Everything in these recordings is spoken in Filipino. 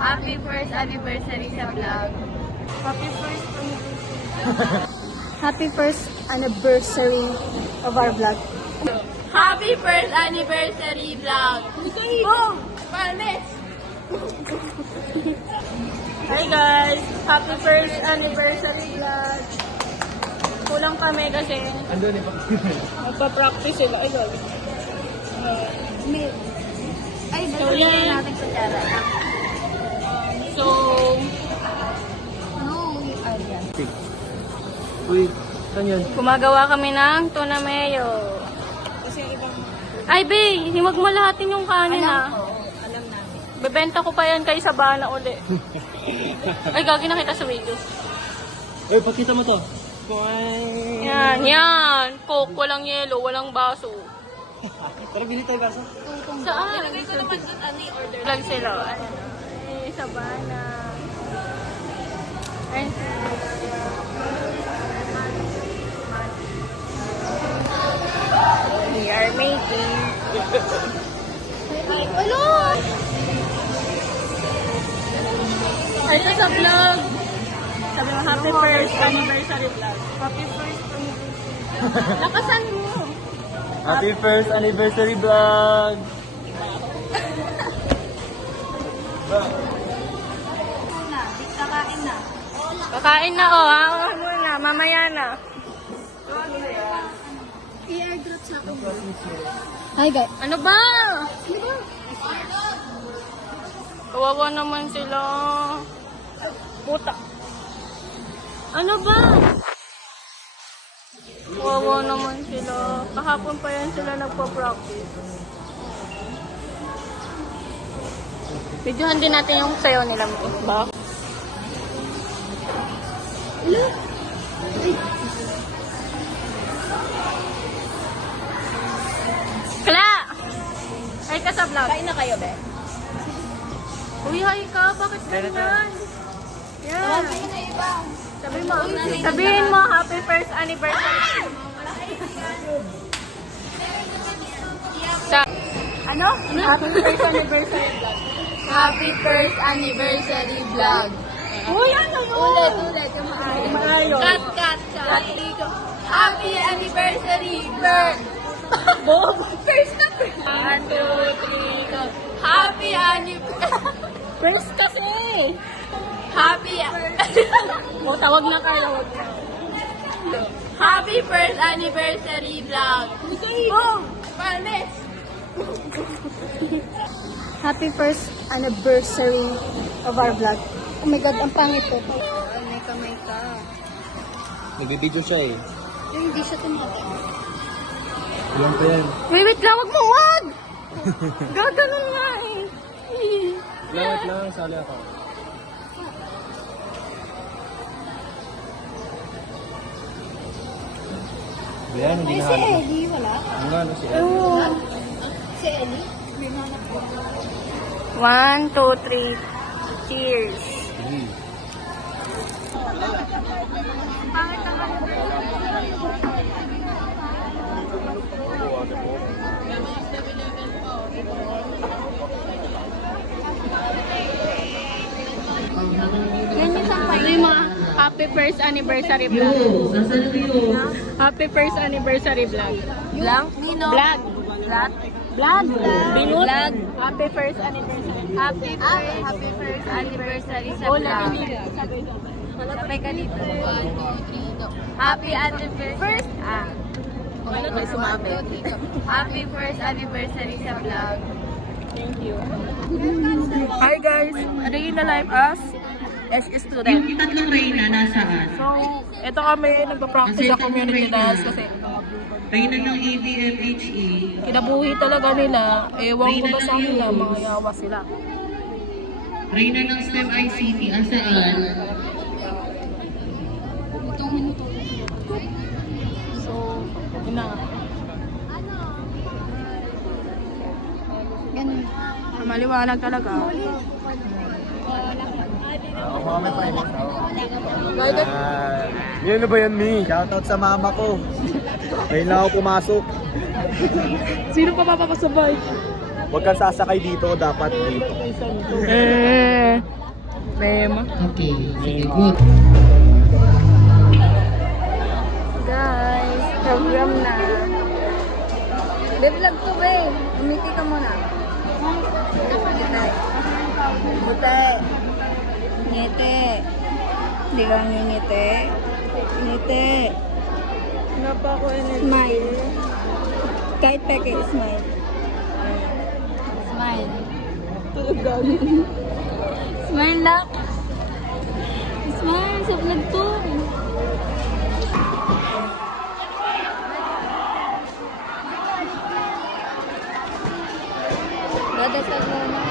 Happy first anniversary sa vlog. Happy first anniversary of our vlog. Happy first anniversary vlog. Boom! Panis! Hi guys! Happy first anniversary vlog. Kulang kami kasi magpa-practice sila. Ay, sorry. Ay, So, dalawa yan. natin kutsara. So, Uy, saan yan? gumagawa kami ng tuna mayo. Kasi ibang... Ay, Bey! Huwag mo lahatin yung kanin ah. Alam namin. Bebenta ko pa yan kay Sabana uli. Ay, gagi na kita sa video. Uy, pakita mo to. Yan, yan. Coke, walang yelo, walang baso. Tara, bili tayo kaso. Saan? Ilagay ko naman doon, order. Lang sila. Ay, Sabana. Ay, we are making. Ay, wala! Ay, ito sa vlog. Sabi mo, happy first anniversary vlog. Happy first anniversary. Lakasan mo. Happy first anniversary vlog! Kakain na. Kakain na ha. Muna, mamaya na. I-airdrop sa akin. Hi guys. Ano ba? Kawawa naman sila. Puta. Ano ba? Kawawa naman sila. Kahapon pa yan sila nagpa-practice. Videohan din natin yung sayo nila. Ba? Hello? Kala! Ay ka sa vlog. Kain na kayo, be? Uy, hi ka. Bakit ganyan? Yan. Sabihin mo, happy first anniversary. Sa Ano? happy first anniversary vlog. Happy first anniversary vlog. Uy, ano mo? Ulit. Yung Maayos. cut. Happy anniversary vlog. Bob. First na first. 1, 2, 3, go. Happy anniversary. First kasi. Happy O, tawag na kayo. Happy first anniversary vlog. Boom! Panis! Happy first anniversary of our vlog. Oh my God, ang pangit ko. May kamay ka. Nagbibideo siya eh. Yung hindi siya tumatama. Yan pa yan. Wait lang, wag mo, wag! Gaganon nga eh. Lawat lang, sali ako. Yan, hindi na hanap. Eddie, wala. Ano nga, ano si Ed? Oo. Si Ellie? May hanap ko. 1, 2, 3. Cheers. Sige. Pangit ang Yan yung sampay. Ano yung mga happy first anniversary vlog? Happy first anniversary vlog. Vlog? Nino? Vlog. Vlog? Vlog. Binut. Vlog. Happy first anniversary. Happy first anniversary sa vlog. Sabay ka dito. Happy anniversary. First, ano to sumabi? Happy first anniversary sa vlog. Thank you. Hi guys! A day in the life as SE student. Yung tatlong Reyna nasaan? So, ito kami, nagpa-practice sa community dance kasi Reyna ng ABMHE. kinabuhi talaga nila. Ewan ko ba sa nila, mga yawa sila. Reyna ng STEM ICT. Asaan? So, yun na. Maliwanag talaga. Yan na ba yan, Mi? Shoutout sa mama ko. Ngayon lang ako pumasok. Sino pa papapasabay? Huwag kang sasakay dito, dapat dito. Eh, M. Okay, sige, good. Guys, program na. Vlog to, be. Umiti ka muna. Ngiti. Buti. Ngiti. Hindi ka ngingiti. Ngiti. Wala pa ako energy. Smile. Kahit peke, smile. Smile. Talagang. Smile lang. Smile sa vlog to. Dadasal mo na.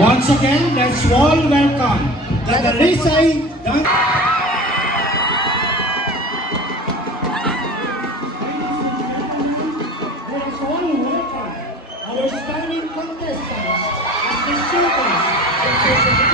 Once again, let's all welcome the Dalisay Dance. Let's all welcome our stunning contestants and the students.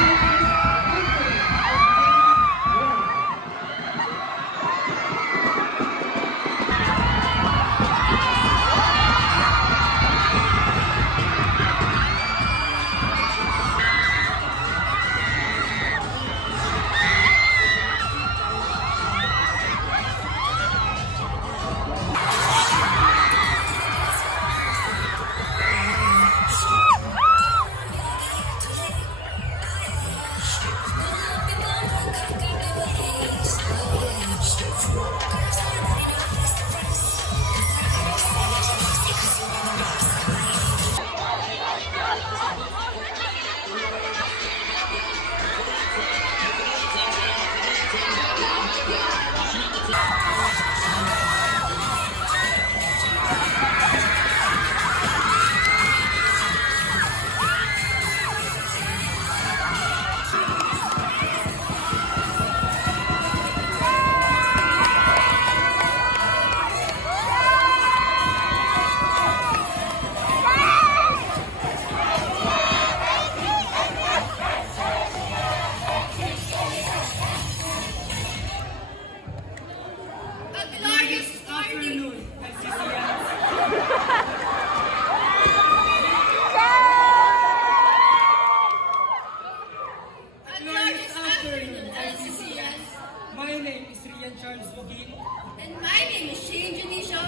My name is Rian Charles Bugin, And my name is Shane Janisha,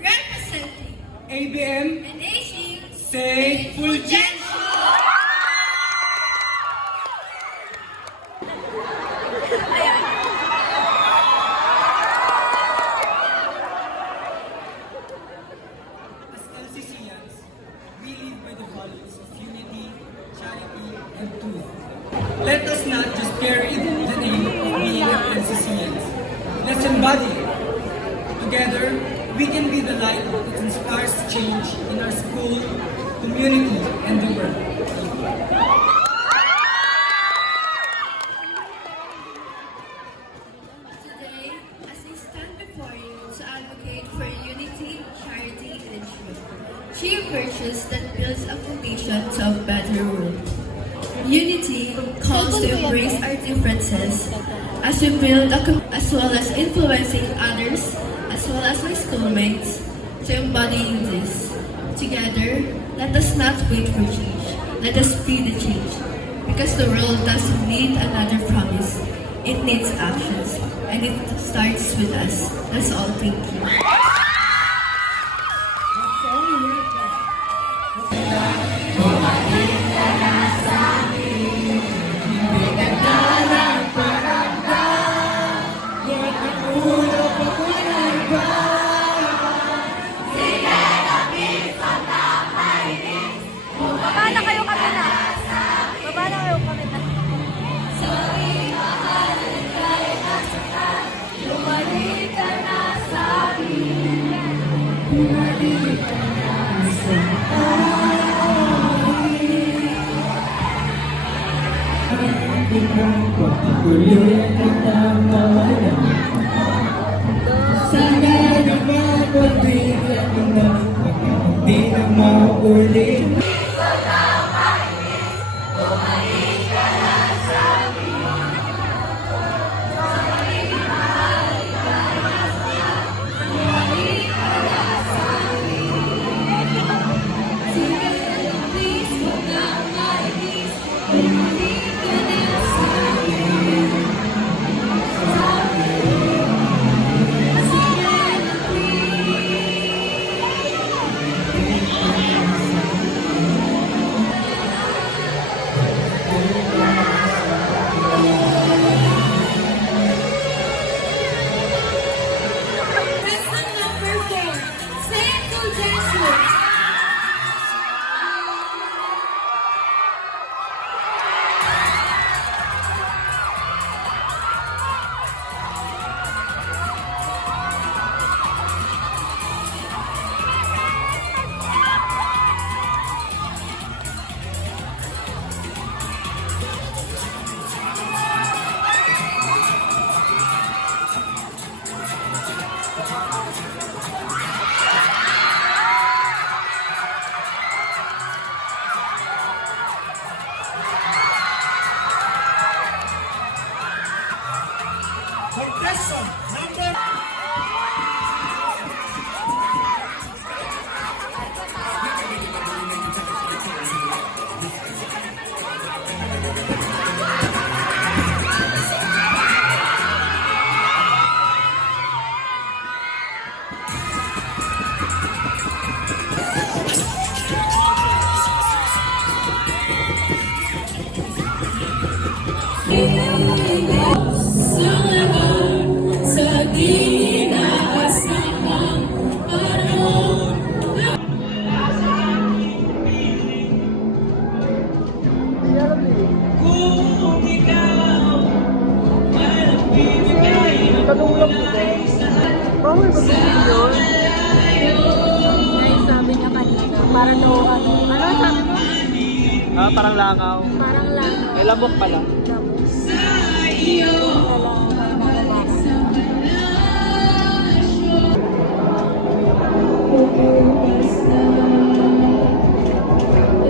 representing ABM, and HE say Fulgen. As LCCians, we live by the values of unity, charity, and truth. Let us not just carry the name of being LCCians. Let's embody it. Together, we can be the light that inspires change in our school, community, and the world. today as I stand before you to advocate for unity, charity, and truth. True virtues that builds a foundation to a better world. Unity calls to embrace our differences as we build as well as influencing others as well as my schoolmates to embodying this. Together, let us not wait for change. Let us be the change. Because the world doesn't need another promise. It needs actions. And it starts with us. That's all. Thank you. Baba na kayo kami na. Baba na kayo kami na. Sana na mapagbigat mo na hindi na maulit. Please, Bawal ba yun? Guys, sabi niya kanina, para daw ano sabi mo? Parang langaw. Parang lang. May lamok pala.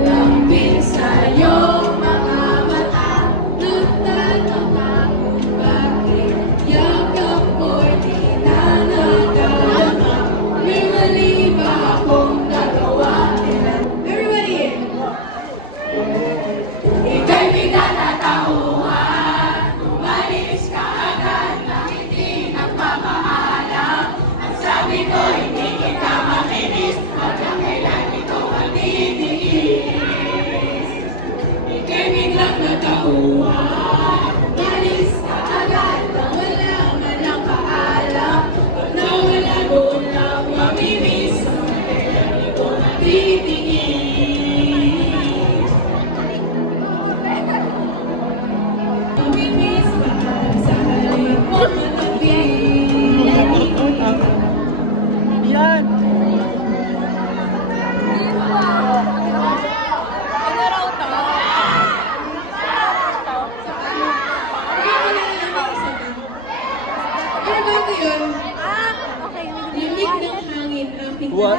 Lambing sa iyong mga mata, nagtanong ako bakit yakap mo'y di na nadarama. May mali ba akong nagawa? Everybody! Ika'y pinanatauhan, umalis ka agad na hindi nagpapaalam. Ang sabi ko, hindi kita maminis, hanggang kailan ito ang titiis. Ika'y biglang natauhan, umalis ka agad na wala man lang paalam. Pag nawala doon lang mamimiss, hanggang kailan ito ang titiis. Mamimiss pa sa halip mo manabing. Yan! Ano raw to? Ano ba ito yun? Okay. Lamig ng hangin aking What?